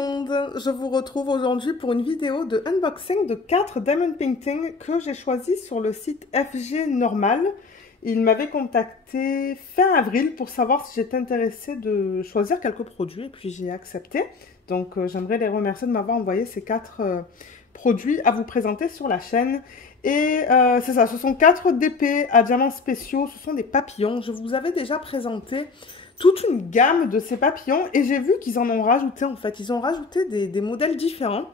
monde, je vous retrouve aujourd'hui pour une vidéo de unboxing de 4 Diamond Painting que j'ai choisi sur le site FG Normal. Il m'avait contacté fin avril pour savoir si j'étais intéressée de choisir quelques produits et puis j'ai accepté. Donc j'aimerais les remercier de m'avoir envoyé ces 4 produits à vous présenter sur la chaîne. Et c'est ça, ce sont 4 DP à diamants spéciaux, ce sont des papillons. Je vous avais déjà présenté toute une gamme de ces papillons et j'ai vu qu'ils en ont rajouté en fait. Ils ont rajouté des modèles différents.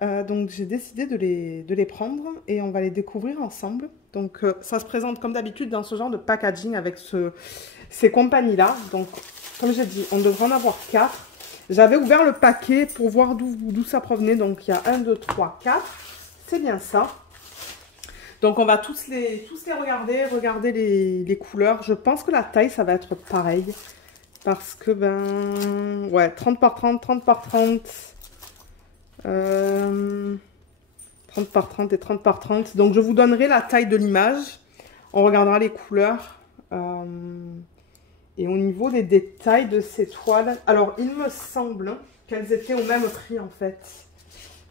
Donc j'ai décidé de les prendre et on va les découvrir ensemble. Donc ça se présente comme d'habitude dans ce genre de packaging avec ces compagnies-là. Donc comme j'ai dit, on devrait en avoir 4. J'avais ouvert le paquet pour voir d'où ça provenait. Donc il y a 1, 2, 3, 4. C'est bien ça. Donc on va tous les regarder les couleurs. Je pense que la taille, ça va être pareil. Parce que, ben, ouais, 30 par 30, 30 par 30. 30 par 30 et 30 par 30. Donc je vous donnerai la taille de l'image. On regardera les couleurs. Et au niveau des détails de ces toiles. Alors il me semble qu'elles étaient au même prix en fait.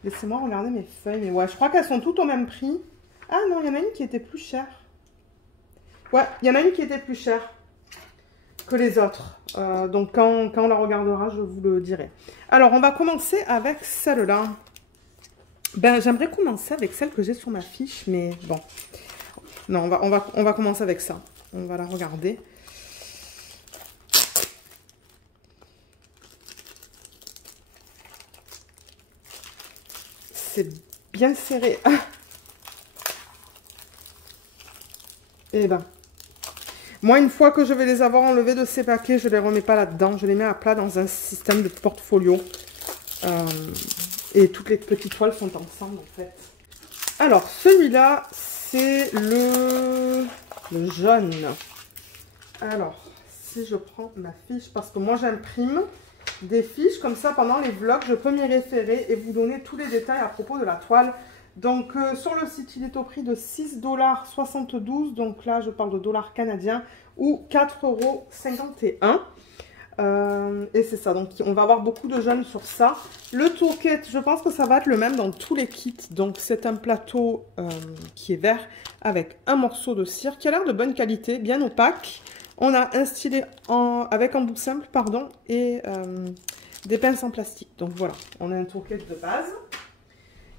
Laissez-moi regarder mes feuilles. Mais ouais, je crois qu'elles sont toutes au même prix. Ah non, il y en a une qui était plus chère. Ouais, il y en a une qui était plus chère que les autres. Donc quand on la regardera, je vous le dirai. Alors, on va commencer avec celle-là. Ben, j'aimerais commencer avec celle que j'ai sur ma fiche, mais bon. Non, on va commencer avec ça. On va la regarder. C'est bien serré. Et ben, moi, une fois que je vais les avoir enlevés de ces paquets, je ne les remets pas là-dedans. Je les mets à plat dans un système de portfolio. Et toutes les petites toiles sont ensemble, en fait. Alors, celui-là, c'est le jaune. Alors, si je prends ma fiche, parce que moi, j'imprime des fiches. Comme ça, pendant les vlogs, je peux m'y référer et vous donner tous les détails à propos de la toile. Donc, sur le site, il est au prix de 6,72 $. Donc là, je parle de dollars canadiens ou 4,51 €. Et c'est ça. Donc, on va avoir beaucoup de jaunes sur ça. Le toolkit, je pense que ça va être le même dans tous les kits. Donc, c'est un plateau qui est vert avec un morceau de cire qui a l'air de bonne qualité, bien opaque. On a un stylet avec embout simple, pardon, et des pinces en plastique. Donc, voilà. On a un toolkit de base.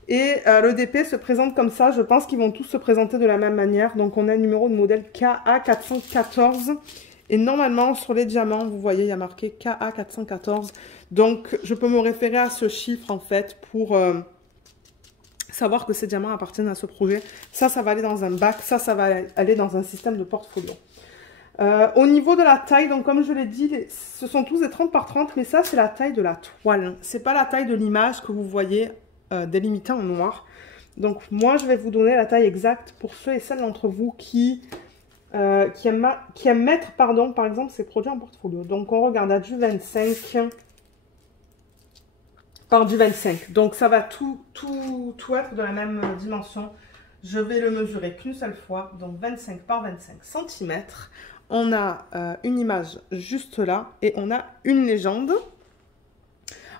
Et le DP se présente comme ça. Je pense qu'ils vont tous se présenter de la même manière. Donc, on a le numéro de modèle KA414. Et normalement, sur les diamants, vous voyez, il y a marqué KA414. Donc, je peux me référer à ce chiffre, en fait, pour savoir que ces diamants appartiennent à ce projet. Ça va aller dans un bac. Ça va aller dans un système de portfolio. Au niveau de la taille, donc comme je l'ai dit, ce sont tous des 30 par 30. Mais ça, c'est la taille de la toile. C'est pas la taille de l'image que vous voyez délimité en noir. Donc moi je vais vous donner la taille exacte pour ceux et celles d'entre vous qui aiment mettre par exemple ces produits en portfolio. Donc on regarde à du 25 par du 25. Donc ça va tout être de la même dimension. Je vais le mesurer qu'une seule fois. Donc 25 par 25 cm. On a une image juste là et on a une légende.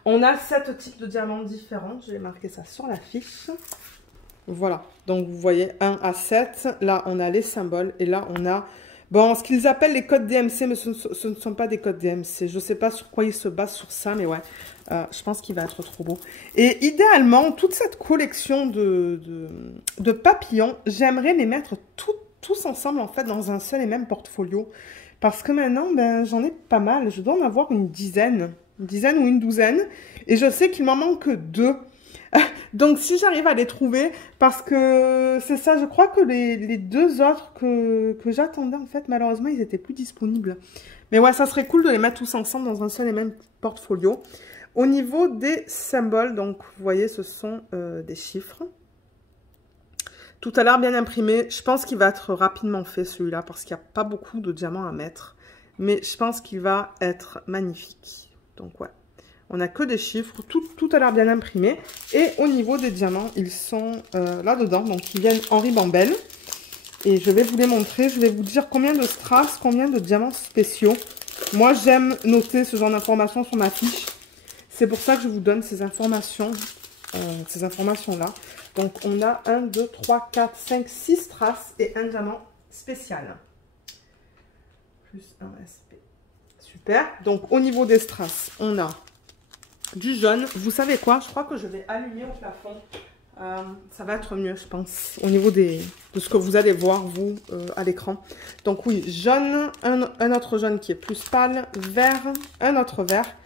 On a 7 types de diamants différents. Je vais marquer ça sur la fiche. Voilà. Donc, vous voyez, 1 à 7. Là, on a les symboles. Et là, on a, bon, ce qu'ils appellent les codes DMC, mais ce ne sont pas des codes DMC. Je ne sais pas sur quoi ils se basent sur ça, mais ouais. Je pense qu'il va être trop beau. Et idéalement, toute cette collection de papillons, j'aimerais les mettre tous ensemble, en fait, dans un seul et même portfolio. Parce que maintenant, ben, j'en ai pas mal. Je dois en avoir une dizaine ou une douzaine. Et je sais qu'il m'en manque 2. Donc, si j'arrive à les trouver, parce que c'est ça, je crois que les 2 autres que j'attendais, en fait, malheureusement, ils étaient plus disponibles. Mais ouais, ça serait cool de les mettre tous ensemble dans un seul et même portfolio. Au niveau des symboles, donc, vous voyez, ce sont des chiffres. Tout a l'air bien imprimé. Je pense qu'il va être rapidement fait, celui-là, parce qu'il n'y a pas beaucoup de diamants à mettre. Mais je pense qu'il va être magnifique. Donc, ouais. On n'a que des chiffres. Tout a l'air bien imprimé. Et au niveau des diamants, ils sont là-dedans. Donc, ils viennent en ribambelle. Et je vais vous les montrer. Je vais vous dire combien de strass, combien de diamants spéciaux. Moi, j'aime noter ce genre d'informations sur ma fiche. C'est pour ça que je vous donne ces informations, là. Donc, on a 1, 2, 3, 4, 5, 6 strass et un diamant spécial. Plus un SP. Super. Donc, au niveau des strass, on a du jaune. Vous savez quoi? Je crois que je vais allumer au plafond. Ça va être mieux, je pense, au niveau de ce que vous allez voir, vous, à l'écran. Donc, oui, jaune, un autre jaune qui est plus pâle, vert, un autre vert.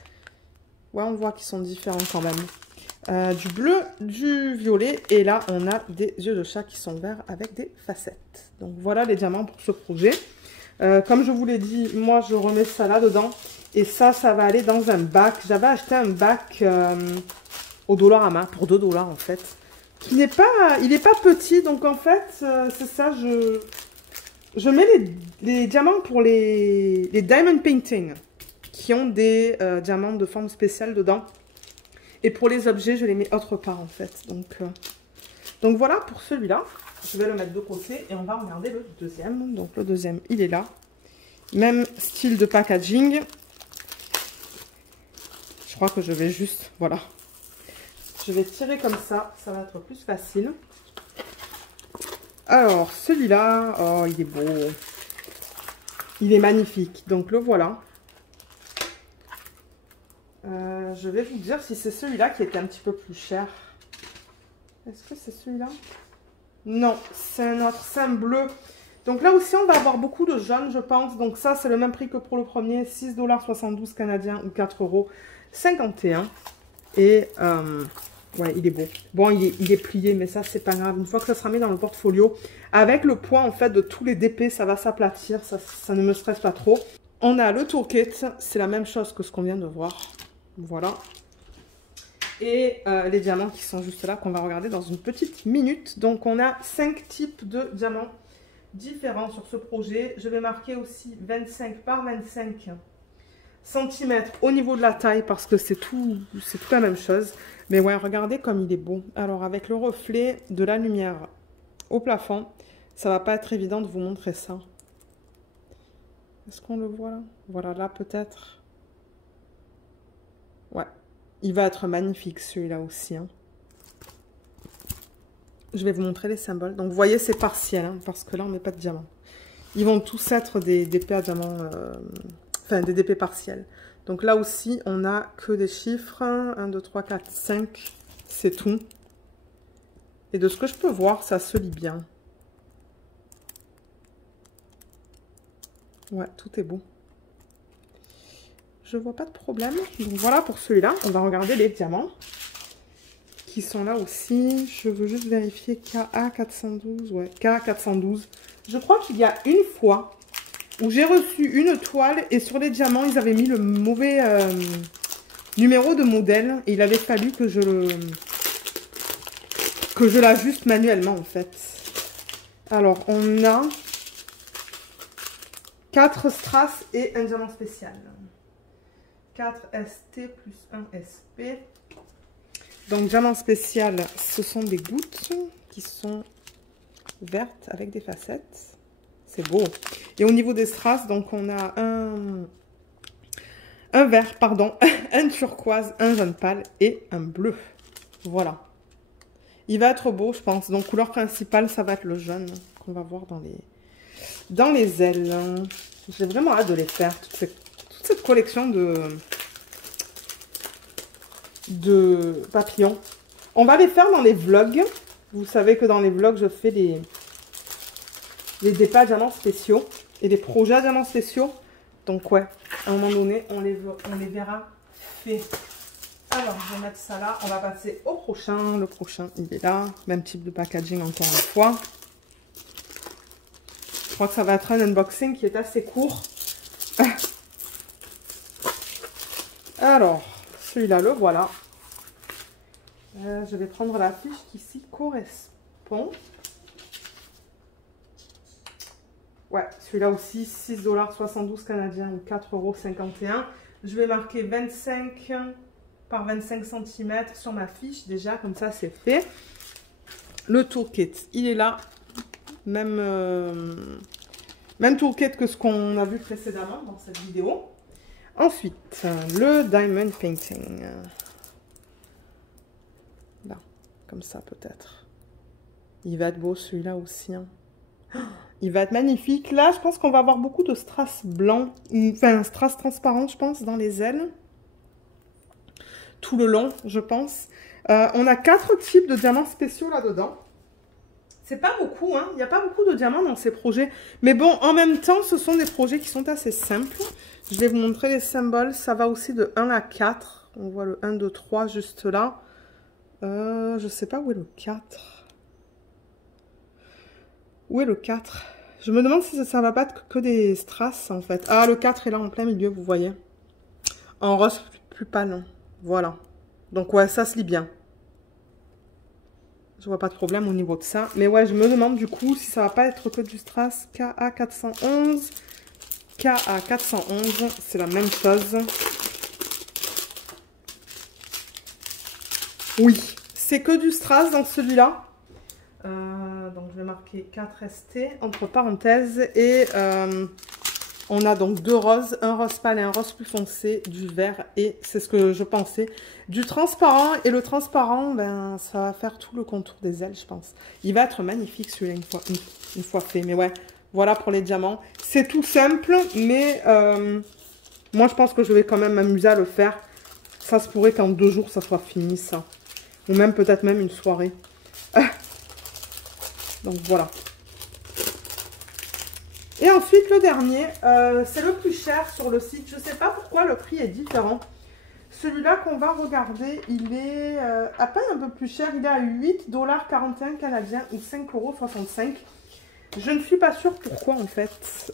Ouais, on voit qu'ils sont différents quand même. Du bleu, du violet. Et là, on a des yeux de chat qui sont verts avec des facettes. Donc, voilà les diamants pour ce projet. Comme je vous l'ai dit, moi, je remets ça là-dedans. Et ça va aller dans un bac. J'avais acheté un bac au Dollarama pour 2 $, en fait. Il n'est pas petit. Donc, en fait, c'est ça. Je mets les diamants pour les diamond painting qui ont des diamants de forme spéciale dedans. Et pour les objets, je les mets autre part, en fait. Donc voilà pour celui-là. Je vais le mettre de côté et on va regarder le deuxième. Donc, le deuxième, il est là. Même style de packaging. Je crois que je vais juste... Voilà. Je vais tirer comme ça. Ça va être plus facile. Alors, celui-là... Oh, il est beau. Il est magnifique. Donc, le voilà. Je vais vous dire si c'est celui-là qui était un petit peu plus cher. Est-ce que c'est celui-là? Non, c'est un autre. C'est un bleu. Donc là aussi, on va avoir beaucoup de jaune, je pense. Donc ça, c'est le même prix que pour le premier. 6,72 $ canadiens ou 4,51 €. Et ouais, il est beau. Bon, il est plié, mais ça, c'est pas grave. Une fois que ça sera mis dans le portfolio, avec le poids, en fait, de tous les DP, ça va s'aplatir. Ça ne me stresse pas trop. On a le toolkit. C'est la même chose que ce qu'on vient de voir. Voilà. Et les diamants qui sont juste là, qu'on va regarder dans une petite minute. Donc, on a 5 types de diamants différents sur ce projet. Je vais marquer aussi 25 par 25 cm au niveau de la taille parce que c'est tout la même chose. Mais ouais, regardez comme il est beau. Alors, avec le reflet de la lumière au plafond, ça va pas être évident de vous montrer ça. Est-ce qu'on le voit là? Voilà, là peut-être. Ouais. Il va être magnifique celui-là aussi. Hein. Je vais vous montrer les symboles. Donc vous voyez c'est partiel hein, parce que là on met pas de diamant. Ils vont tous être des DP à diamant, enfin des DP partiels. Donc là aussi on a que des chiffres. 1, 2, 3, 4, 5. C'est tout. Et de ce que je peux voir ça se lit bien. Ouais, tout est beau. Je vois pas de problème. Donc voilà pour celui-là. On va regarder les diamants qui sont là aussi. Je veux juste vérifier KA412. Ouais, KA412. Je crois qu'il y a une fois où j'ai reçu une toile et sur les diamants, ils avaient mis le mauvais numéro de modèle. Et il avait fallu que je l'ajuste manuellement en fait. Alors, on a 4 strass et un diamant spécial. 4 ST plus 1 SP. Donc, diamant spécial, ce sont des gouttes qui sont vertes avec des facettes. C'est beau. Et au niveau des strass, donc on a un vert, pardon, un turquoise, un jaune pâle et un bleu. Voilà. Il va être beau, je pense. Donc, couleur principale, ça va être le jaune qu'on va voir dans les ailes. J'ai vraiment hâte de les faire, toute cette collection de papillons. On va les faire dans les vlogs. Vous savez que dans les vlogs, je fais les dépas diamants spéciaux et des projets à diamants spéciaux. Donc ouais, à un moment donné, on les verra fait. Alors, je vais mettre ça là. On va passer au prochain. Le prochain, il est là. Même type de packaging encore une fois. Je crois que ça va être un unboxing qui est assez court. Alors, celui-là, le voilà. Je vais prendre la fiche qui s'y correspond. Ouais, celui-là aussi, 6,72 $ canadiens ou 4,51 €. Je vais marquer 25 par 25 cm sur ma fiche. Déjà, comme ça, c'est fait. Le toolkit, il est là. Même toolkit que ce qu'on a vu précédemment dans cette vidéo. Ensuite, le Diamond Painting. Là, comme ça peut-être. Il va être beau celui-là aussi. Hein. Il va être magnifique. Là, je pense qu'on va avoir beaucoup de strass blanc, enfin strass transparent, je pense, dans les ailes. Tout le long, je pense. On a 4 types de diamants spéciaux là-dedans. C'est pas beaucoup, hein. Il n'y a pas beaucoup de diamants dans ces projets. Mais bon, en même temps, ce sont des projets qui sont assez simples. Je vais vous montrer les symboles. Ça va aussi de 1 à 4. On voit le 1, 2, 3 juste là. Je sais pas où est le 4. Où est le 4? Je me demande si ça va pas être que des strass, en fait. Ah, le 4 est là en plein milieu, vous voyez. En rose plus pâle. Voilà. Donc, ouais, ça se lit bien. Je vois pas de problème au niveau de ça. Mais ouais, je me demande du coup si ça va pas être que du strass. KA411. KA411. C'est la même chose. Oui, c'est que du strass dans celui-là. Donc je vais marquer 4ST entre parenthèses. Et on a donc 2 roses, un rose pâle et un rose plus foncé, du vert et c'est ce que je pensais, du transparent. Et le transparent, ben ça va faire tout le contour des ailes, je pense. Il va être magnifique celui-là une fois fait. Mais ouais, voilà pour les diamants. C'est tout simple, mais moi je pense que je vais quand même m'amuser à le faire. Ça se pourrait qu'en 2 jours ça soit fini ça. Ou même peut-être même une soirée. Donc voilà. Et ensuite, le dernier, c'est le plus cher sur le site. Je ne sais pas pourquoi le prix est différent. Celui-là qu'on va regarder, il est à peine un peu plus cher. Il est à 8,41 $ canadiens ou 5,65 €. Je ne suis pas sûre pourquoi en fait.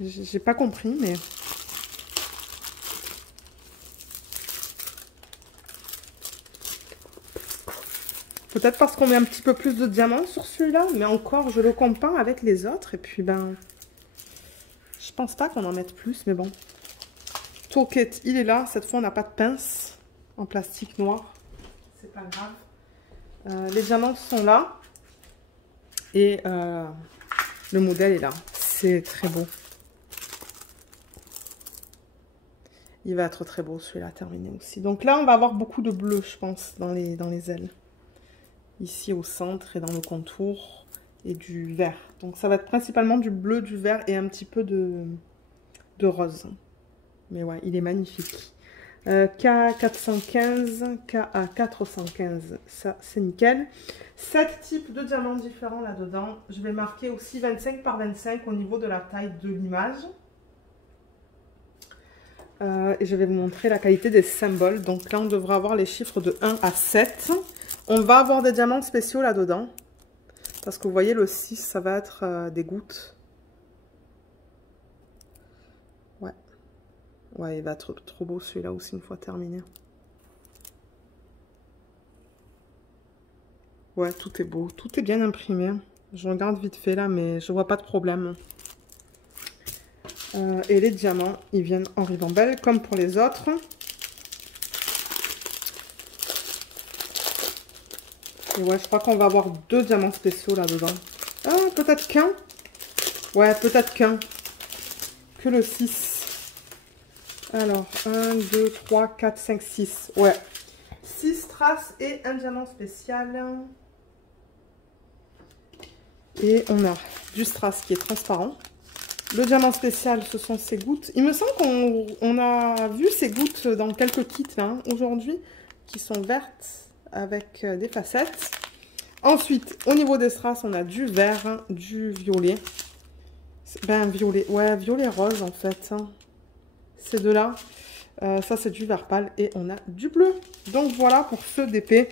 J'ai pas compris, mais... Peut-être parce qu'on met un petit peu plus de diamants sur celui-là, mais encore, je le compare avec les autres. Et puis, ben, je pense pas qu'on en mette plus, mais bon. Toolkit, il est là. Cette fois, on n'a pas de pince en plastique noir. C'est pas grave. Les diamants sont là. Et le modèle est là. C'est très beau. Il va être très beau, celui-là, terminé aussi. Donc là, on va avoir beaucoup de bleu, je pense, dans les ailes. Ici au centre et dans le contour et du vert. Donc ça va être principalement du bleu, du vert et un petit peu de rose. Mais ouais, il est magnifique. KA415, KA415, ça c'est nickel. 7 types de diamants différents là-dedans. Je vais marquer aussi 25 par 25 au niveau de la taille de l'image. Et je vais vous montrer la qualité des symboles. Donc là, on devrait avoir les chiffres de 1 à 7. On va avoir des diamants spéciaux là-dedans. Parce que vous voyez, le 6, ça va être des gouttes. Ouais. Ouais, il va être trop beau celui-là aussi une fois terminé. Ouais, tout est beau. Tout est bien imprimé. Je regarde vite fait là, mais je vois pas de problème. Et les diamants, ils viennent en ribambelle, comme pour les autres. Et ouais, je crois qu'on va avoir 2 diamants spéciaux là-dedans. Ah, peut-être qu'un. Ouais, peut-être qu'un. Que le 6. Alors, 1, 2, 3, 4, 5, 6. Ouais. 6 strass et un diamant spécial. Et on a du strass qui est transparent. Le diamant spécial, ce sont ces gouttes. Il me semble qu'on a vu ces gouttes dans quelques kits là, aujourd'hui, qui sont vertes avec des facettes. Ensuite, au niveau des strass, on a du vert, du violet. Ben, violet, ouais, violet rose en fait. Hein. Ces deux-là. Ça, c'est du vert pâle et on a du bleu. Donc voilà pour ceux d'épée.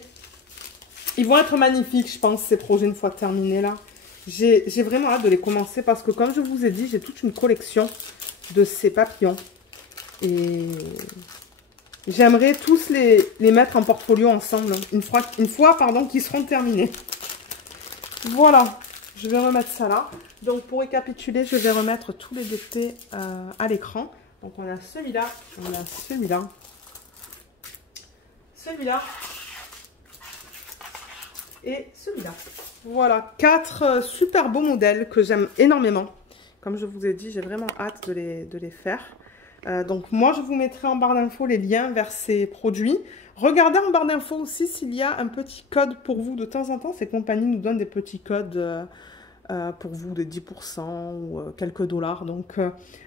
Ils vont être magnifiques, je pense, ces projets une fois terminés là. J'ai vraiment hâte de les commencer parce que comme je vous ai dit, j'ai toute une collection de ces papillons. Et j'aimerais tous les mettre en portfolio ensemble. Une fois qu'ils seront terminés. Voilà, je vais remettre ça là. Donc pour récapituler, je vais remettre tous les DP à l'écran. Donc on a celui-là, on a celui-là, celui-là et celui-là. Voilà, 4 super beaux modèles que j'aime énormément. Comme je vous ai dit, j'ai vraiment hâte de les faire. Donc moi, je vous mettrai en barre d'infos les liens vers ces produits. Regardez en barre d'infos aussi s'il y a un petit code pour vous de temps en temps. Ces compagnies nous donnent des petits codes pour vous de 10% ou quelques dollars. Donc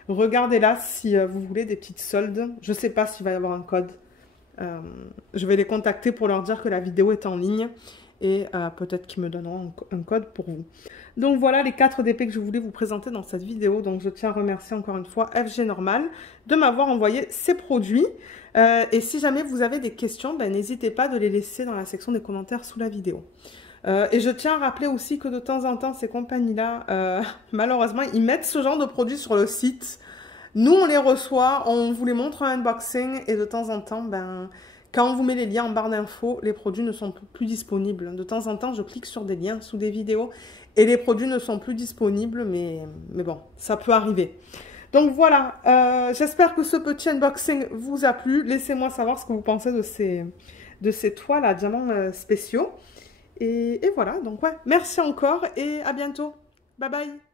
regardez là si vous voulez des petites soldes. Je ne sais pas s'il va y avoir un code. Je vais les contacter pour leur dire que la vidéo est en ligne et peut-être qu'ils me donneront un code pour vous. Donc voilà les 4 DP que je voulais vous présenter dans cette vidéo. Donc je tiens à remercier encore une fois FG Normal de m'avoir envoyé ces produits. Et si jamais vous avez des questions, ben, n'hésitez pas de les laisser dans la section des commentaires sous la vidéo. Et je tiens à rappeler aussi que de temps en temps, ces compagnies-là, malheureusement, ils mettent ce genre de produits sur le site. Nous, on les reçoit, on vous les montre en unboxing et de temps en temps, ben, quand on vous met les liens en barre d'infos, les produits ne sont plus disponibles. De temps en temps, je clique sur des liens sous des vidéos et les produits ne sont plus disponibles, mais bon, ça peut arriver. Donc voilà, j'espère que ce petit unboxing vous a plu. Laissez-moi savoir ce que vous pensez de ces toiles à diamants spéciaux. Et voilà, donc ouais, merci encore et à bientôt. Bye bye.